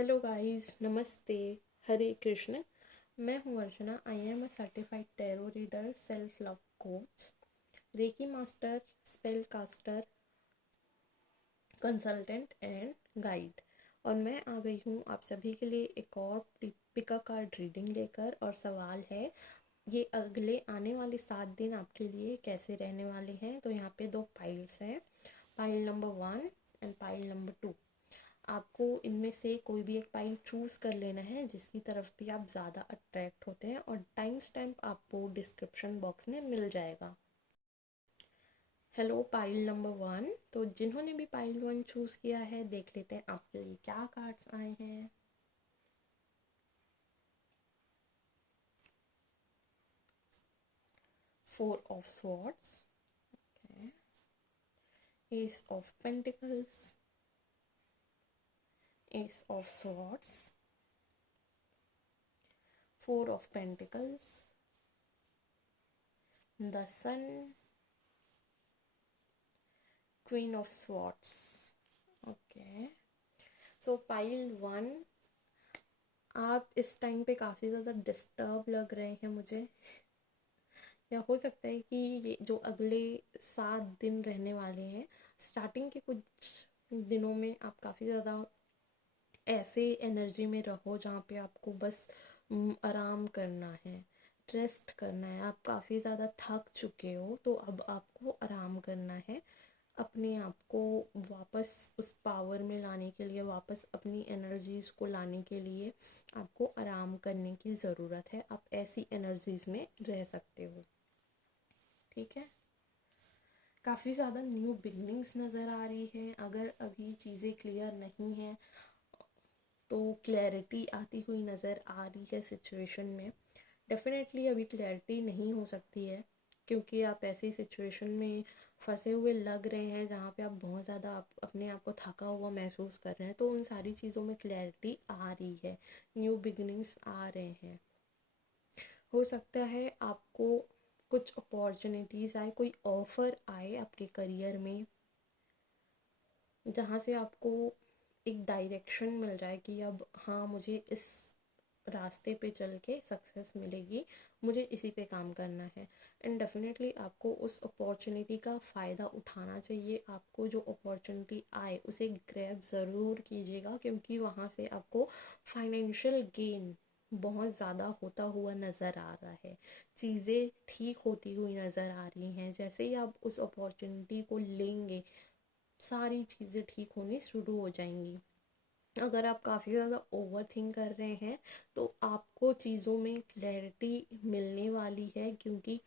Hello guys, नमस्ते, हरे कृष्ण। मैं हूँ Archana. I am a certified tarot reader, self love coach, reiki master, spell caster, consultant and guide. और मैं आ गई हूँ आप सभी के लिए एक और पिका कार्ड रीडिंग लेकर। और सवाल है, ये अगले आने वाले 7 दिन आपके लिए कैसे रहने वाले हैं। तो यहाँ पे 2 पाइल्स हैं, pile number 1 and pile number 2। आपको इनमें से कोई भी एक पाइल चूज़ कर लेना है जिसकी तरफ भी आप ज़्यादा अट्रैक्ट होते हैं, और टाइम स्टैम्प आपको डिस्क्रिप्शन बॉक्स में मिल जाएगा। Hello pile number 1। तो जिन्होंने भी पाइल 1 चूज़ किया है, देख लेते हैं आपके लिए क्या कार्ड्स आए हैं। Four of swords, ace of pentacles, ace of swords, four of pentacles, the sun, queen of swords. Okay, so pile 1, आप इस टाइम पे काफ़ी ज़्यादा डिस्टर्ब लग रहे हैं मुझे, या हो सकता है कि ये जो अगले 7 दिन रहने वाले हैं, स्टार्टिंग के कुछ दिनों में आप काफ़ी ज़्यादा ऐसे एनर्जी में रहो जहाँ पे आपको बस आराम करना है, रेस्ट करना है। आप काफ़ी ज़्यादा थक चुके हो, तो अब आपको आराम करना है। अपने आप को वापस उस पावर में लाने के लिए, वापस अपनी एनर्जीज़ को लाने के लिए आपको आराम करने की ज़रूरत है। आप ऐसी एनर्जीज़ में रह सकते हो, ठीक है। काफ़ी ज़्यादा न्यू बिगनिंग्स नज़र आ रही है। अगर अभी चीज़ें क्लियर नहीं हैं तो क्लैरिटी आती हुई नज़र आ रही है सिचुएशन में। डेफिनेटली अभी क्लैरिटी नहीं हो सकती है, क्योंकि आप ऐसी सिचुएशन में फंसे हुए लग रहे हैं जहाँ पे आप बहुत ज़्यादा अपने आप को थका हुआ महसूस कर रहे हैं। तो उन सारी चीज़ों में क्लैरिटी आ रही है, न्यू बिगनिंग्स आ रहे हैं। हो सकता है आपको कुछ अपॉर्चुनिटीज़ आए, कोई ऑफ़र आए आपके करियर में, जहाँ से आपको एक डायरेक्शन मिल जाए कि अब हाँ, मुझे इस रास्ते पे चल के सक्सेस मिलेगी, मुझे इसी पे काम करना है। एंड डेफिनेटली आपको उस अपॉर्चुनिटी का फ़ायदा उठाना चाहिए। आपको जो अपॉर्चुनिटी आए उसे ग्रैब ज़रूर कीजिएगा, क्योंकि वहाँ से आपको फाइनेंशियल गेन बहुत ज़्यादा होता हुआ नज़र आ रहा है। चीज़ें ठीक होती हुई नज़र आ रही हैं। जैसे ही आप उस अपॉर्चुनिटी को लेंगे, सारी चीज़ें ठीक होनी शुरू हो जाएंगी। अगर आप काफ़ी ज़्यादा ओवर थिंक कर रहे हैं तो आपको चीज़ों में क्लैरिटी मिलने वाली है, क्योंकि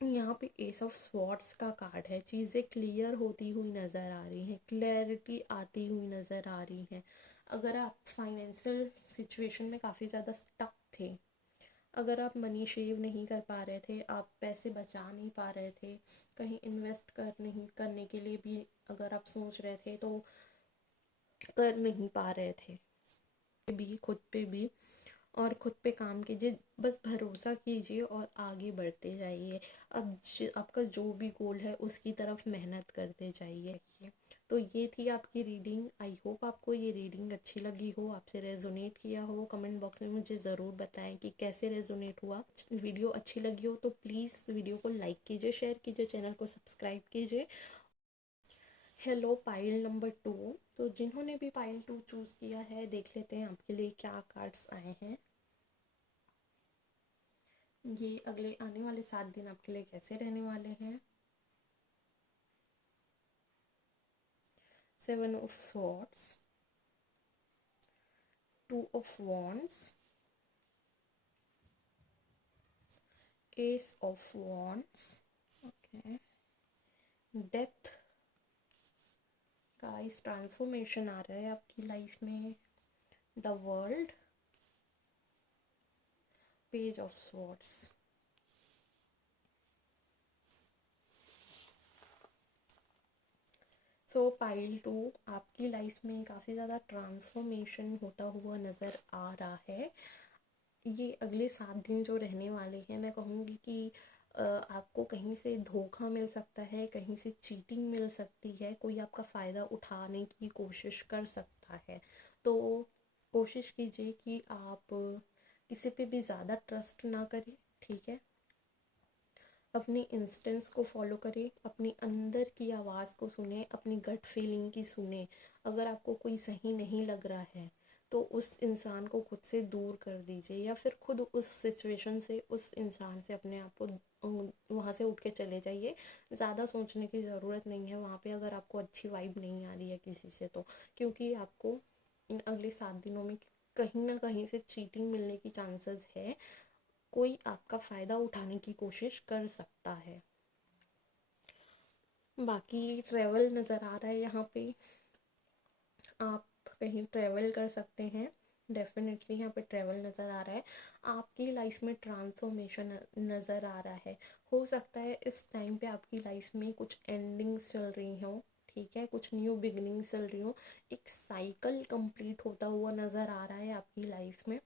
यहाँ पे एस ऑफ स्वॉर्ड्स का कार्ड है। चीज़ें क्लियर होती हुई नज़र आ रही हैं, क्लैरिटी आती हुई नज़र आ रही है। अगर आप फाइनेंशियल सिचुएशन में काफ़ी ज़्यादा स्टक थे, अगर आप मनी सेव नहीं कर पा रहे थे, आप पैसे बचा नहीं पा रहे थे, कहीं इन्वेस्ट नहीं करने के लिए भी अगर आप सोच रहे थे तो कर नहीं पा रहे थे, भी खुद पे भी, और खुद पे काम कीजिए। बस भरोसा कीजिए और आगे बढ़ते जाइए। अब आपका जो भी गोल है उसकी तरफ मेहनत करते जाइए। तो ये थी आपकी रीडिंग। आई होप आपको ये रीडिंग अच्छी लगी हो, आपसे रेजोनेट किया हो। कमेंट बॉक्स में मुझे ज़रूर बताएं कि कैसे रेजोनेट हुआ। वीडियो अच्छी लगी हो तो प्लीज़ वीडियो को लाइक कीजिए, शेयर कीजिए, चैनल को सब्सक्राइब कीजिए। Hello pile number 2। तो जिन्होंने भी पाइल 2 चूज़ किया है, देख लेते हैं आपके लिए क्या कार्ड्स आए हैं। ये अगले आने वाले 7 दिन आपके लिए कैसे रहने वाले हैं। 7 of swords, 2 of wands, S of wands, okay, death का इस ट्रांसफॉर्मेशन आ रहा है आपकी लाइफ में, the world, page of swords. So pile 2, आपकी लाइफ में काफ़ी ज़्यादा ट्रांसफॉर्मेशन होता हुआ नज़र आ रहा है। ये अगले 7 दिन जो रहने वाले हैं, मैं कहूँगी कि आपको कहीं से धोखा मिल सकता है, कहीं से चीटिंग मिल सकती है, कोई आपका फ़ायदा उठाने की कोशिश कर सकता है। तो कोशिश कीजिए कि आप किसी पे भी ज़्यादा ट्रस्ट ना करें, ठीक है। अपनी इंस्टेंस को फॉलो करें, अपनी अंदर की आवाज़ को सुने, अपनी गट फीलिंग की सुने। अगर आपको कोई सही नहीं लग रहा है तो उस इंसान को खुद से दूर कर दीजिए, या फिर खुद उस सिचुएशन से, उस इंसान से अपने आप को वहाँ से उठ के चले जाइए। ज़्यादा सोचने की ज़रूरत नहीं है वहाँ पे, अगर आपको अच्छी वाइब नहीं आ रही है किसी से तो, क्योंकि आपको इन अगले 7 दिनों में कहीं ना कहीं से चीटिंग मिलने की चांसेस है। कोई आपका फ़ायदा उठाने की कोशिश कर सकता है। बाकी ट्रैवल नज़र आ रहा है यहाँ पे, आप कहीं ट्रैवल कर सकते हैं। डेफिनेटली यहाँ पे ट्रैवल नज़र आ रहा है। आपकी लाइफ में ट्रांसफॉर्मेशन नज़र आ रहा है। हो सकता है इस टाइम पे आपकी लाइफ में कुछ एंडिंग्स चल रही हों, ठीक है, कुछ न्यू बिगनिंग्स चल रही हो। एक साइकिल कंप्लीट होता हुआ नज़र आ रहा है आपकी लाइफ में।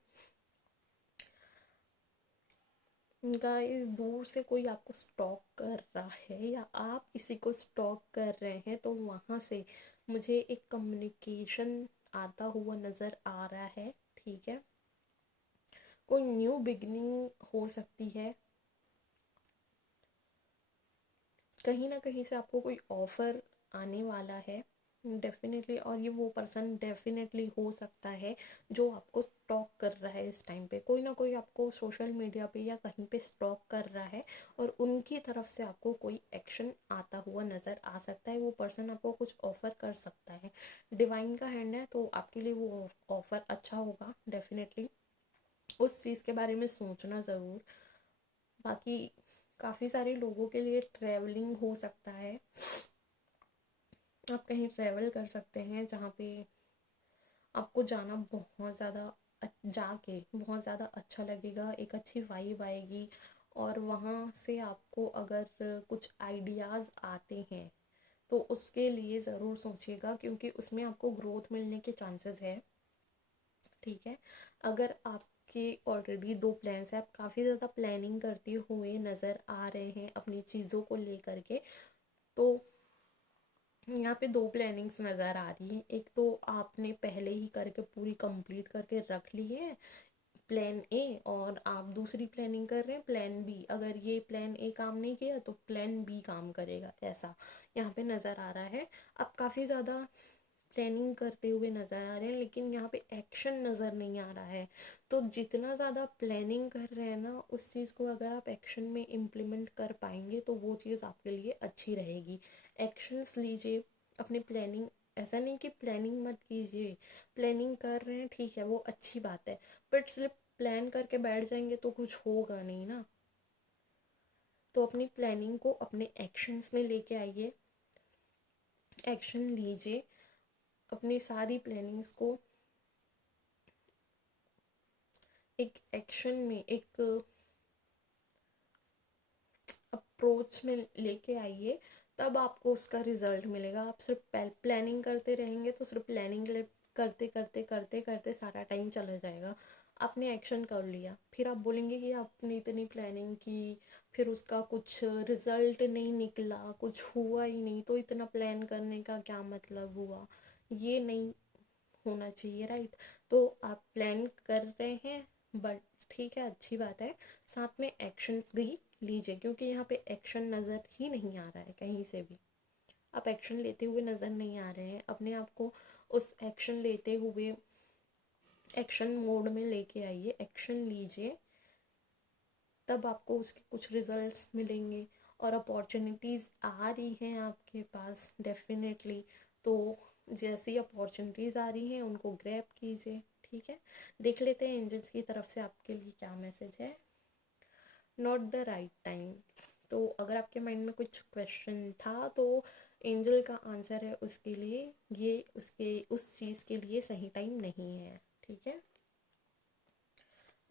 गाइस, दूर से कोई आपको स्टॉक कर रहा है या आप किसी को स्टॉक कर रहे हैं, तो वहाँ से मुझे एक कम्युनिकेशन आता हुआ नज़र आ रहा है, ठीक है। कोई न्यू बिगनिंग हो सकती है, कहीं ना कहीं से आपको कोई ऑफ़र आने वाला है डेफिनेटली। और ये वो पर्सन डेफिनेटली हो सकता है जो आपको स्टॉक कर रहा है इस टाइम पे। कोई ना कोई आपको सोशल मीडिया पे या कहीं पे स्टॉक कर रहा है और उनकी तरफ से आपको कोई एक्शन आता हुआ नज़र आ सकता है। वो पर्सन आपको कुछ ऑफ़र कर सकता है। डिवाइन का हैंड है तो आपके लिए वो ऑफ़र अच्छा होगा डेफिनेटली। उस चीज़ के बारे में सोचना ज़रूर। बाकी काफ़ी सारे लोगों के लिए ट्रैवलिंग हो सकता है। आप कहीं ट्रैवल कर सकते हैं जहाँ पे आपको जाना बहुत ज़्यादा जाके बहुत ज़्यादा अच्छा लगेगा, एक अच्छी वाइब आएगी। और वहाँ से आपको अगर कुछ आइडियाज़ आते हैं तो उसके लिए ज़रूर सोचिएगा, क्योंकि उसमें आपको ग्रोथ मिलने के चांसेस है, ठीक है। अगर आपके ऑलरेडी 2 प्लान्स हैं, आप काफ़ी ज़्यादा प्लानिंग करते हुए नज़र आ रहे हैं अपनी चीज़ों को लेकर के, तो यहाँ पे 2 प्लानिंग्स नज़र आ रही हैं। एक तो आपने पहले ही करके पूरी कंप्लीट करके रख ली है, प्लान ए, और आप दूसरी प्लानिंग कर रहे हैं प्लान बी। अगर ये प्लान ए काम नहीं किया तो प्लान बी काम करेगा, ऐसा यहाँ पे नज़र आ रहा है। आप काफ़ी ज़्यादा प्लानिंग करते हुए नज़र आ रहे हैं, लेकिन यहाँ पे एक्शन नज़र नहीं आ रहा है। तो जितना ज़्यादा प्लानिंग कर रहे हैं ना, उस चीज़ को अगर आप एक्शन में इम्प्लीमेंट कर पाएंगे तो वो चीज़ आपके लिए अच्छी रहेगी। एक्शंस लीजिए अपनी प्लानिंग। ऐसा नहीं कि प्लानिंग मत कीजिए, प्लानिंग कर रहे हैं ठीक है, वो अच्छी बात है, बट सिर्फ प्लान करके बैठ जाएंगे तो कुछ होगा नहीं ना। तो अपनी प्लानिंग को अपने एक्शंस में लेके आइए, एक्शन लीजिए। अपनी सारी प्लानिंग्स को एक एक्शन में, एक अप्रोच में लेके आइए, तब आपको उसका रिजल्ट मिलेगा। आप सिर्फ प्लानिंग करते रहेंगे तो सिर्फ प्लानिंग करते करते करते करते सारा टाइम चला जाएगा। आपने एक्शन कर लिया, फिर आप बोलेंगे कि आपने इतनी प्लानिंग की, फिर उसका कुछ रिजल्ट नहीं निकला, कुछ हुआ ही नहीं, तो इतना प्लान करने का क्या मतलब हुआ। ये नहीं होना चाहिए, राइट। तो आप प्लान कर रहे हैं, बट ठीक है, अच्छी बात है, साथ में एक्शंस भी लीजिए, क्योंकि यहाँ पे एक्शन नज़र ही नहीं आ रहा है कहीं से भी। आप एक्शन लेते हुए नज़र नहीं आ रहे हैं। अपने आप को उस एक्शन लेते हुए एक्शन मोड में लेके आइए, एक्शन लीजिए, तब आपको उसके कुछ रिजल्ट्स मिलेंगे। और अपॉर्चुनिटीज़ आ रही हैं आपके पास डेफिनेटली, तो जैसी अपॉर्चुनिटीज़ आ रही हैं उनको ग्रैब कीजिए, ठीक है। देख लेते हैं एंजल्स की तरफ से आपके लिए क्या मैसेज है। Not the right time. तो अगर आपके माइंड में कुछ क्वेश्चन था तो एंजल का आंसर है उसके लिए, ये उसके उस चीज़ के लिए सही टाइम नहीं है, ठीक है।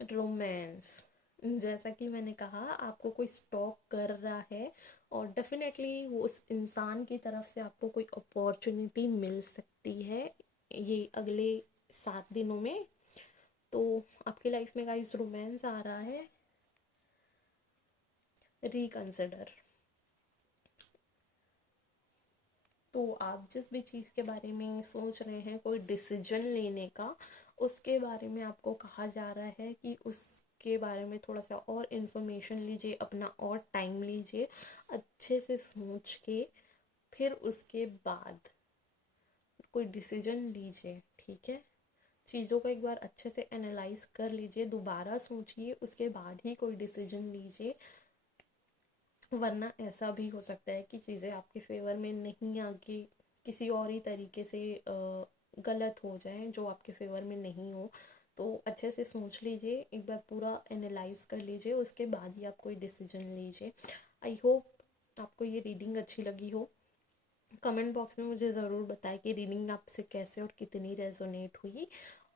रोमांस, जैसा कि मैंने कहा, आपको कोई स्टॉक कर रहा है और डेफिनेटली वो उस इंसान की तरफ से आपको कोई अपॉर्चुनिटी मिल सकती है ये अगले 7 दिनों में। तो आपकी लाइफ में गाइस रोमांस आ रहा है। रिकंसिडर, तो आप जिस भी चीज़ के बारे में सोच रहे हैं, कोई डिसीजन लेने का, उसके बारे में आपको कहा जा रहा है कि उसके बारे में थोड़ा सा और इन्फॉर्मेशन लीजिए, अपना और टाइम लीजिए, अच्छे से सोच के फिर उसके बाद कोई डिसीजन लीजिए, ठीक है। चीज़ों को एक बार अच्छे से एनालाइज कर लीजिए, दोबारा सोचिए, उसके बाद ही कोई डिसीजन लीजिए, वरना ऐसा भी हो सकता है कि चीज़ें आपके फेवर में नहीं आके किसी और ही तरीके से गलत हो जाए, जो आपके फेवर में नहीं हो। तो अच्छे से सोच लीजिए, एक बार पूरा एनालाइज कर लीजिए, उसके बाद ही आप कोई डिसीजन लीजिए। आई होप आपको ये रीडिंग अच्छी लगी हो। कमेंट बॉक्स में मुझे ज़रूर बताएं कि रीडिंग आपसे कैसे और कितनी रेजोनेट हुई।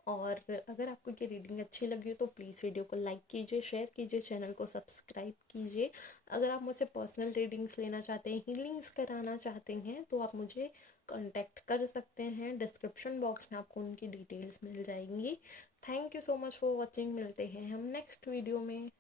और अगर आपको ये रीडिंग अच्छी लगी हो तो प्लीज़ वीडियो को लाइक कीजिए, शेयर कीजिए, चैनल को सब्सक्राइब कीजिए। अगर आप मुझसे पर्सनल रीडिंग्स लेना चाहते हैं, हीलिंग्स कराना चाहते हैं, तो आप मुझे कांटेक्ट कर सकते हैं। डिस्क्रिप्शन बॉक्स में आपको उनकी डिटेल्स मिल जाएंगी। Thank you so much for watching. मिलते हैं हम नेक्स्ट वीडियो में।